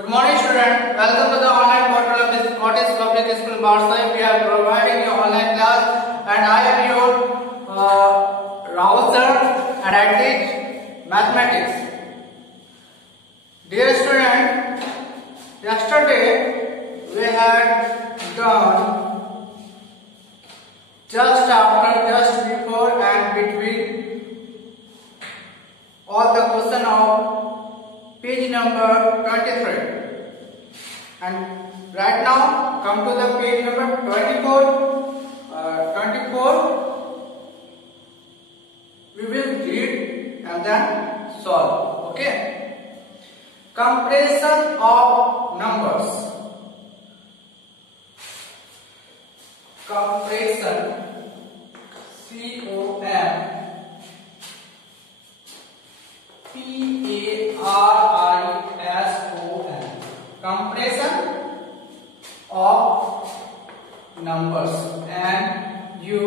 Good morning, student. Welcome to the online portal of the Scottish Public School, Barsai. We are providing you online class, and I am your Rahul sir, and I teach mathematics. Dear student, yesterday we had done just before, and between all the question of page number 23, and right now come to the page number 24. 24 we will read and then solve. Okay. Comparison of numbers. Comparison, C-O-M-P-A-R-I-S-O-N. Comparison of numbers. N-U-M-B-E-R-S.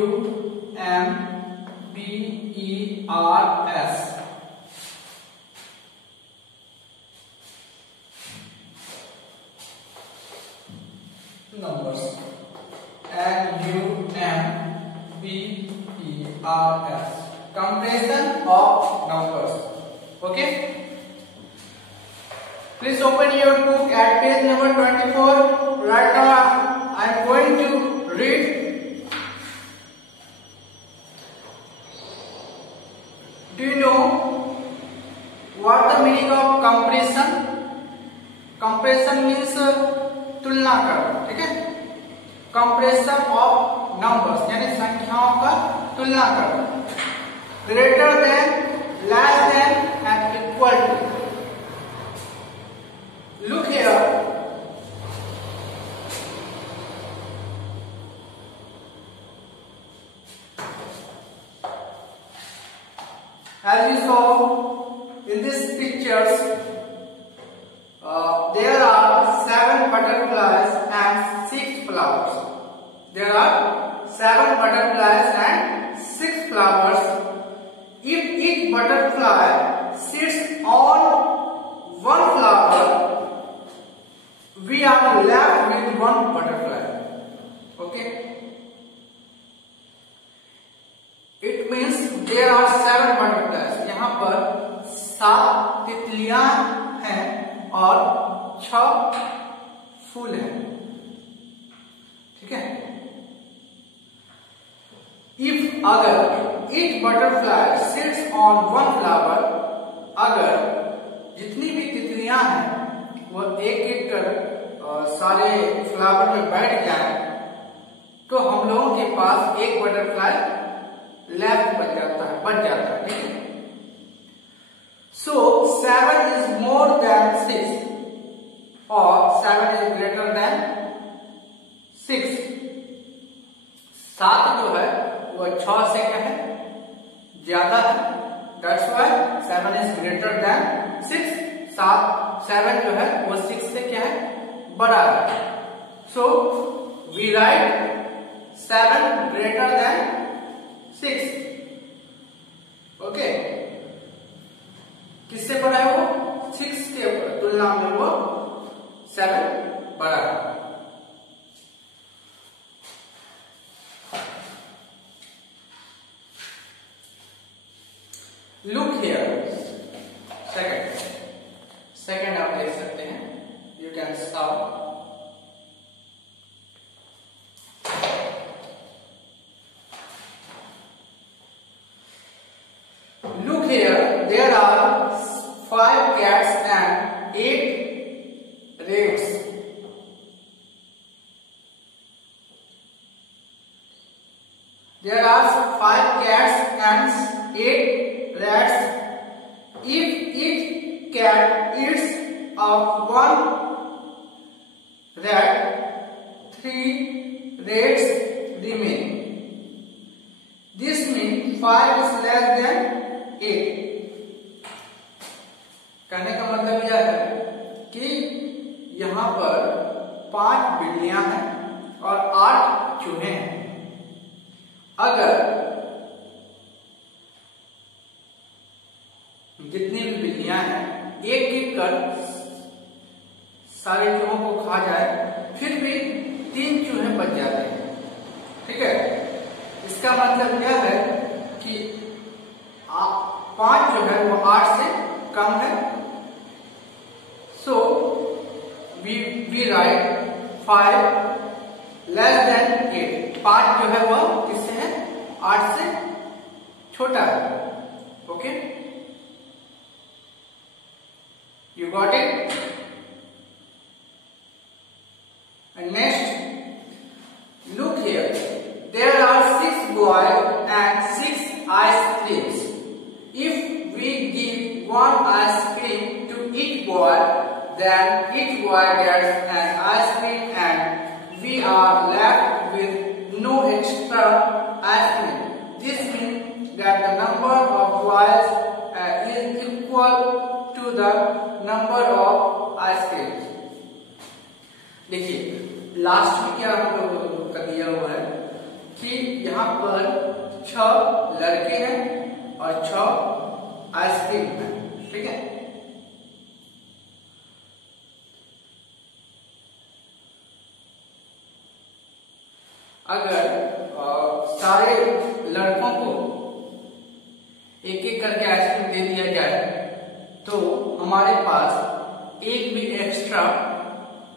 Numbers. N-U-M-B-E-R-S. Comparison of numbers. Okay. Please open your book at page number 24. Right now I am going to read. Do you know what the meaning of comparison? Comparison means तुलना करना. ठीक है. Comparison of numbers यानी संख्याओं का तुलना करना. Greater than, less than and equal to. Look here. As you saw in these pictures, there are 7 butterflies and 6 flowers. There are 7 butterflies and 6 flowers. If each butterfly sits on one flower, we are left with one butterfly. Okay. It means there are 7 butterflies. यहाँ पर 7 तितलियां हैं और 6 फूल हैं. ठीक है. If अगर each butterfly sits on one flower, अगर जितनी भी तितलियां हैं वो एक एक कर सारे फ्लावर में बैठ जाए, तो हम लोगों के पास एक बटरफ्लाई लेफ्ट बच जाता है. ठीक है. So 7 is more than 6 or 7 is greater than 6. 7 जो है वो 6 से क्या है, ज्यादा है. That's why 7 is greater than 6. 7 जो है वो 6 से क्या है, बड़ा है. So we write 7 greater than 6. Okay. किससे बड़ा है वो? 6 के तुलना में वो 7 बड़ा है. Look here. Second आप देख सकते हैं. You can stop. Look here. There are 5 cats and 8 rats. There are 5 cats and 8 rats. If each cat eats of one rat, 3 rats remain. This means 5 is less than 8. कहने का मतलब यह है कि यहाँ पर 5 बिल्लियां हैं और 8 चूहे हैं. अगर जितनी भी बिल्लियां हैं एक एक कर सारे चूहों को खा जाए, फिर भी 3 चूहे बच जाते हैं। ठीक है, इसका मतलब क्या है कि 5 जो है वो 8 से कम है। So we write 5 less than 8। 5 जो है वह किससे है? 8 से छोटा है। Okay, you got it? And next, look here. There are 6 boys and 6 ice creams. If we give 1 ice cream to each boy, then each boy gets an ice cream and we are left with no extra ice cream. This means that the number of boys is equal to the number of ice creams. देखिए, last में क्या हम लोग का दिया हुआ है कि यहाँ पर 6 लड़के हैं और 6 आइसक्रीम है। ठीक है, अगर सारे लड़कों को एक एक करके आइसक्रीम दे दिया जाए तो हमारे पास एक भी एक्स्ट्रा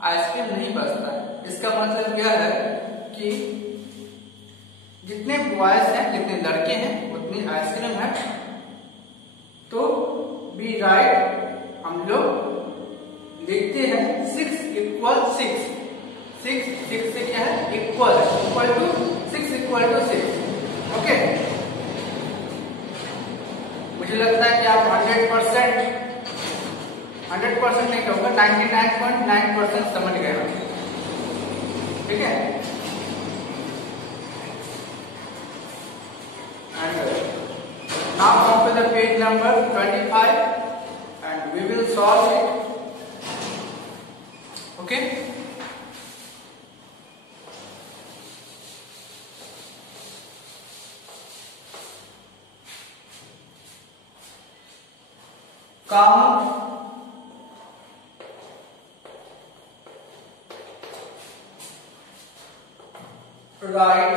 आइसक्रीम नहीं बचता है। इसका मतलब क्या है कि जितने बॉयज हैं, जितने लड़के हैं, उतनी आइसक्रीम है। तो बी राइट, हम लोग लिखते हैं 6 इक्वल 6। 6 से क्या है? Equal to 6 equal to 6। Okay, मुझे लगता है कि आप 100% नहीं कहूँगा, 99.9% समझ गए हो। ठीक है, and now come to the page number 25 and we will solve it. Okay, count write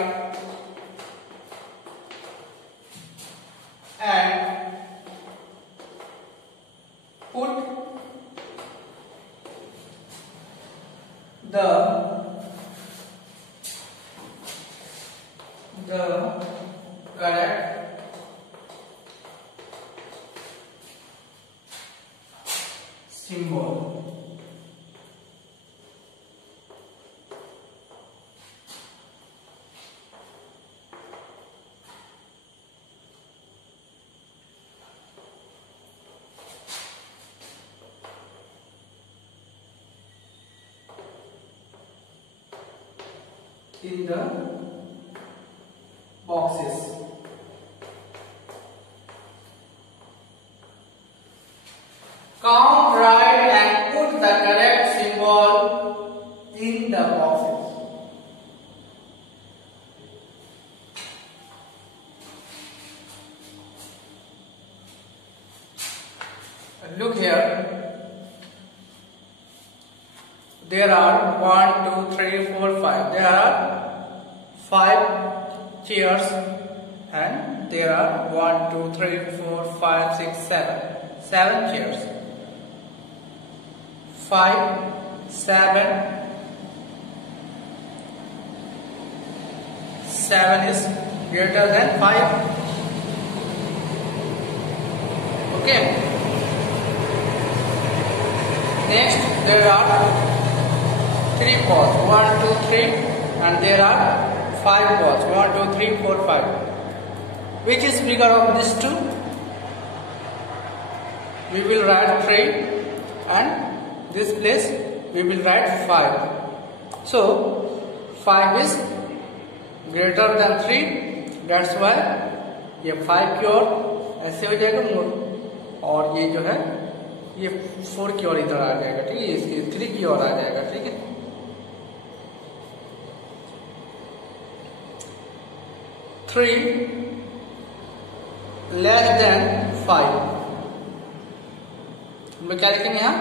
and put the correct symbol. In the boxes. Count, write and put the correct symbol in the boxes. Look here. There are 1, 2, 3, 4, 5. There are 5 chairs and there are 1, 2, 3, 4, 5, 6, 7. 7 chairs. 5, 7. 7 is greater than 5. Okay. Next, there are 3 balls, 1, 2, 3, and there are 5 balls, 1, 2, 3, 4, 5. Which is bigger of these two? We will write 3 and this place we will write 5. So 5 is greater than 3, that's why ये 5 की ओर ऐसे हो जाएगा मोड़, और ये जो है ये 4 की ओर इधर आ जाएगा। ठीक है, इसकी 3 की ओर आ जाएगा। ठीक है, 3 less than 5, हम लोग क्या लिखेंगे यहाँ?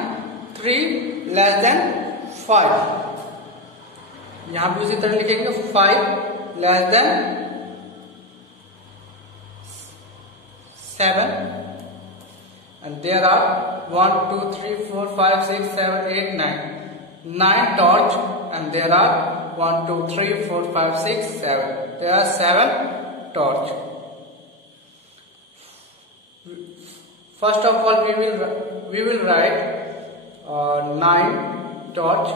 3 लेस देन 5। यहां पे उसी तरह लिखेंगे 5 less then 7 and there are 1 2 3 4 5 6 7 8 9 torch and there are 1 2 3 4 5 6 7. There are 7 torch. First of all we will write 9 torch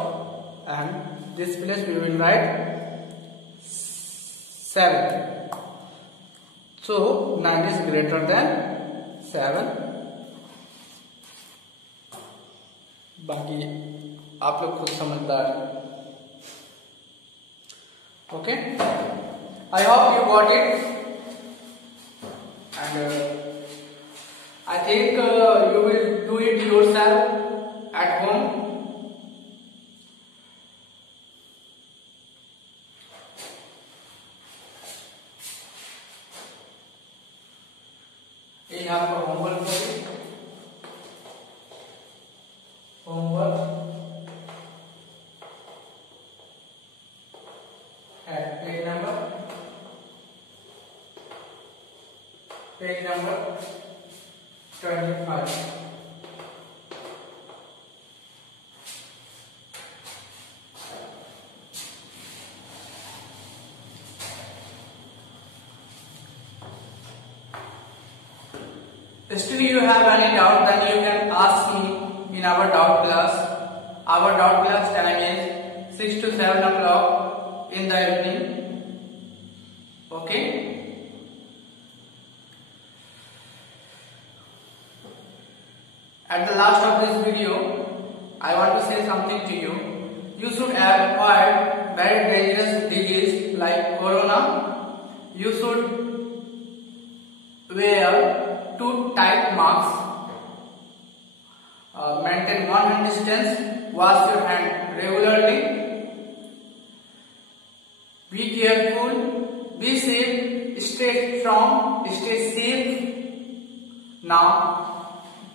and this place we will write 7. So 9 is greater than 7. बाकी आप लोग खुद समझदार। Okay, I hope you got it and I think you will do it yourself at home. ये यहाँ पर homework at page number 25. Still you have any doubt, then you can ask me in our doubt class. Our doubt class time is 6 to 7 o'clock in the evening. Okay. At the last of this video, I want to say something to you. You should avoid very dangerous disease like corona. You should wear 2 tight masks. Maintain 1 hand distance. Wash your hand regularly. Be careful. Be safe. Stay strong. Stay safe. Now,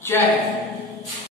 Jai Hind.